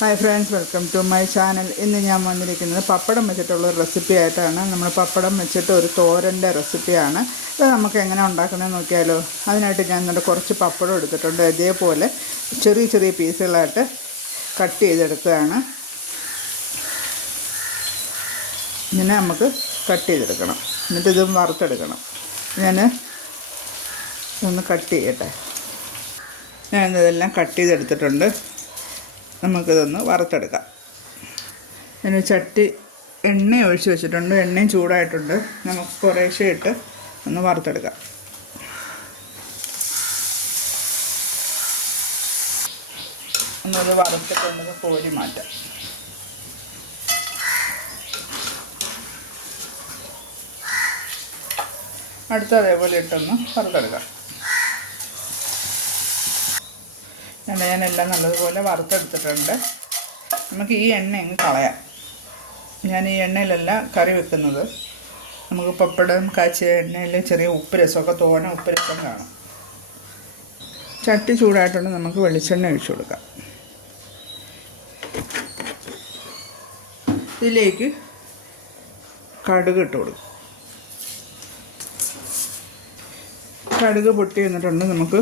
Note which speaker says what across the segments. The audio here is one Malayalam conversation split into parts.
Speaker 1: Hi friends welcome to my channel ഇന്ന് ഞാൻ വന്നിരിക്കുന്നത് പപ്പടം വെച്ചിട്ടുള്ള ഒരു റെസിപ്പി ആയിട്ടാണ്. നമ്മൾ പപ്പടം വെച്ചിട്ട് ഒരു തോരന്റെ റെസിപ്പിയാണ് ഇത് നമുക്ക് എങ്ങനെ ഉണ്ടാക്കണമെന്ന് നോക്കിയാലോ. അതിനായിട്ട് ഞാൻ എന്നിട്ട് കുറച്ച് പപ്പടം എടുത്തിട്ടുണ്ട്. ഇതേപോലെ ചെറിയ ചെറിയ പീസുകളായിട്ട് കട്ട് ചെയ്തെടുക്കുകയാണ്. ഇങ്ങനെ നമുക്ക് കട്ട് ചെയ്തെടുക്കണം. എന്നിട്ട് ഇത് വറുത്തെടുക്കണം. ഞാൻ ഒന്ന് കട്ട് ചെയ്യട്ടെ. ഞാൻ ഇതെല്ലാം കട്ട് ചെയ്തെടുത്തിട്ടുണ്ട്. നമുക്കിതൊന്ന് വറുത്തെടുക്കാം. അതിന് ചട്ടി എണ്ണ ഒഴിച്ച് വെച്ചിട്ടുണ്ട്. എണ്ണയും ചൂടായിട്ടുണ്ട്. നമുക്ക് കുറേശ്ശെ ഇട്ട് ഒന്ന് വറുത്തെടുക്കാം. ഒന്നത് വറുത്തിട്ടുണ്ടത് കോരി മാറ്റാം. അടുത്ത അതേപോലെ ഇട്ടൊന്ന് വറുത്തെടുക്കാം. ഞാൻ ഞാനെല്ലാം നല്ലതുപോലെ വറുത്തെടുത്തിട്ടുണ്ട്. നമുക്ക് ഈ എണ്ണ അങ്ങ് കളയാം. ഞാൻ ഈ എണ്ണയിലല്ല കറി വെക്കുന്നത്. നമുക്ക് പപ്പടം കാച്ചിയ എണ്ണയിൽ ചെറിയ ഉപ്പ് രസമൊക്കെ തോന ഉപ്പ് രസം കാണും. ചട്ടി ചൂടായിട്ടുണ്ട് നമുക്ക് വെളിച്ചെണ്ണ ഒഴിച്ചു കൊടുക്കാം. ഇതിലേക്ക് കടുക് ഇട്ട് കൊടുക്കും. കടുക് പൊട്ടി വന്നിട്ടുണ്ട്. നമുക്ക്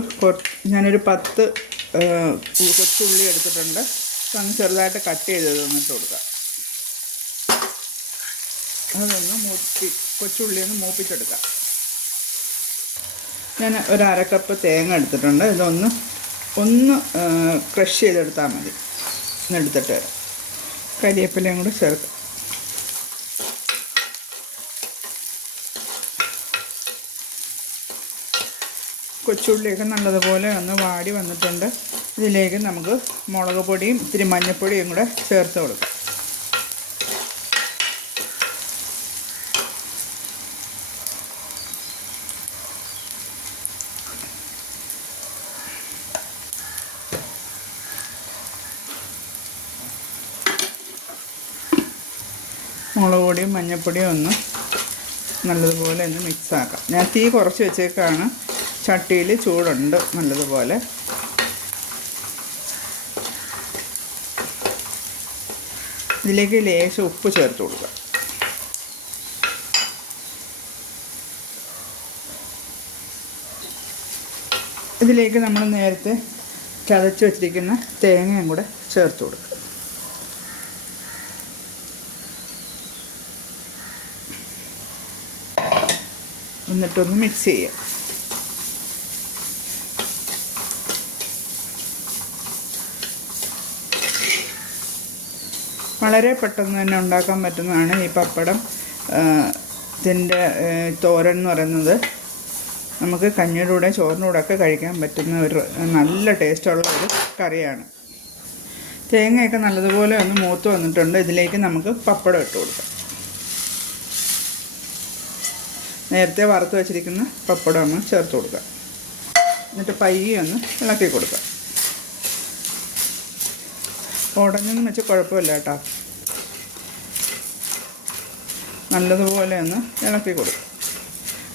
Speaker 1: ഞാനൊരു പത്ത് കൊച്ചുള്ളി എടുത്തിട്ടുണ്ട്. ഒന്ന് ചെറുതായിട്ട് കട്ട് ചെയ്ത് തന്നിട്ട് കൊടുക്കാം. അതൊന്ന് മൂപ്പി കൊച്ചുള്ളി ഒന്ന് മൂപ്പിച്ചെടുക്കാം. ഞാൻ ഒരു അരക്കപ്പ് കപ്പ് തേങ്ങ എടുത്തിട്ടുണ്ട്. ഇതൊന്ന് ഒന്ന് ക്രഷ് ചെയ്തെടുത്താൽ മതി. എടുത്തിട്ട്. കരിയേപ്പിലയും കൂടെ ചേർക്കാം കൊച്ചുള്ളിയൊക്കെ നല്ലതുപോലെ ഒന്ന് വാടി വന്നിട്ടുണ്ട്. ഇതിലേക്ക് നമുക്ക് മുളക് പൊടിയും ഇത്തിരി മഞ്ഞൾപ്പൊടിയും കൂടെ ചേർത്ത് കൊടുക്കാം. മുളക് പൊടിയും മഞ്ഞൾപ്പൊടിയും ഒന്ന് നല്ലതുപോലെ ഒന്ന് മിക്സാക്കാം ഞാൻ തീ കുറച്ച് വെച്ചേക്കാണ്. ചട്ടിയിൽ ചൂടുണ്ട് നല്ലതുപോലെ. ഇതിലേക്ക് ലേശം ഉപ്പ് ചേർത്ത് കൊടുക്കുക. ഇതിലേക്ക് നമ്മൾ നേരത്തെ ചതച്ച് വെച്ചിരിക്കുന്ന തേങ്ങയും കൂടെ ചേർത്ത് കൊടുക്കുക. എന്നിട്ടൊന്ന് മിക്സ് ചെയ്യാം വളരെ പെട്ടെന്ന് തന്നെ ഉണ്ടാക്കാൻ പറ്റുന്നതാണ് ഈ പപ്പടം. ഇതിന്റെ തോരൻ എന്ന് പറയുന്നത്. നമുക്ക് കഞ്ഞിയുടെ കൂടെ ചോറിന്റെ ഒക്കെ കഴിക്കാൻ പറ്റുന്ന ഒരു നല്ല ടേസ്റ്റുള്ള ഒരു കറിയാണ്. തേങ്ങയൊക്കെ നല്ലതുപോലെ ഒന്ന് മൂത്ത് വന്നിട്ടുണ്ട്. ഇതിലേക്ക് നമുക്ക് പപ്പടം ഇട്ട് കൊടുക്കാം. നേരത്തെ വറുത്ത് വെച്ചിരിക്കുന്ന പപ്പടം ഒന്ന് ചേർത്ത് കൊടുക്കാം. എന്നിട്ട് പയ്യെ ഒന്ന് ഇളക്കി കൊടുക്കുക ഉടഞ്ഞെന്ന് വെച്ചാൽ കുഴപ്പമില്ല കേട്ടോ. നല്ലതുപോലെ ഒന്ന് ഇളക്കി കൊടുക്കും.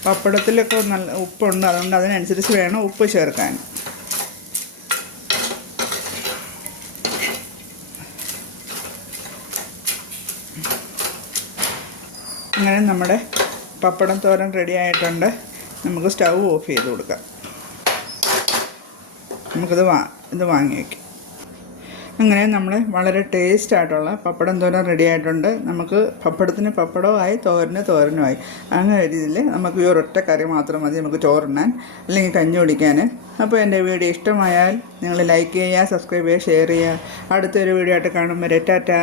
Speaker 1: പപ്പടത്തിലൊക്കെ നല്ല ഉപ്പുണ്ട് അതുകൊണ്ട് അതിനനുസരിച്ച് വേണം ഉപ്പ് ചേർക്കാൻ. അങ്ങനെ നമ്മുടെ പപ്പടം തോരൻ റെഡി ആയിട്ടുണ്ട്. നമുക്ക് സ്റ്റൗ ഓഫ് ചെയ്ത് കൊടുക്കാം. നമുക്കിത് വാ ഇത് വാങ്ങി വയ്ക്കാം അങ്ങനെ നമ്മൾ വളരെ ടേസ്റ്റ് ആയിട്ടുള്ള പപ്പടം തോരൻ റെഡി ആയിട്ടുണ്ട്. നമുക്ക് പപ്പടത്തിന് പപ്പടവുമായി തോരന് തോരനുമായി. അങ്ങനെ രീതിയിൽ നമുക്ക് ഈ ഒരൊറ്റ കറി മാത്രം മതി നമുക്ക് ചോറുണ്ണാൻ അല്ലെങ്കിൽ കഞ്ഞി കുടിക്കാൻ അപ്പോൾ എന്റെ വീഡിയോ ഇഷ്ടമായാൽ നിങ്ങൾ ലൈക്ക് ചെയ്യുക സബ്സ്ക്രൈബ് ചെയ്യുക ഷെയർ ചെയ്യുക. അടുത്തൊരു വീഡിയോ ആയിട്ട് കാണുമ്പോൾ ടാറ്റാ.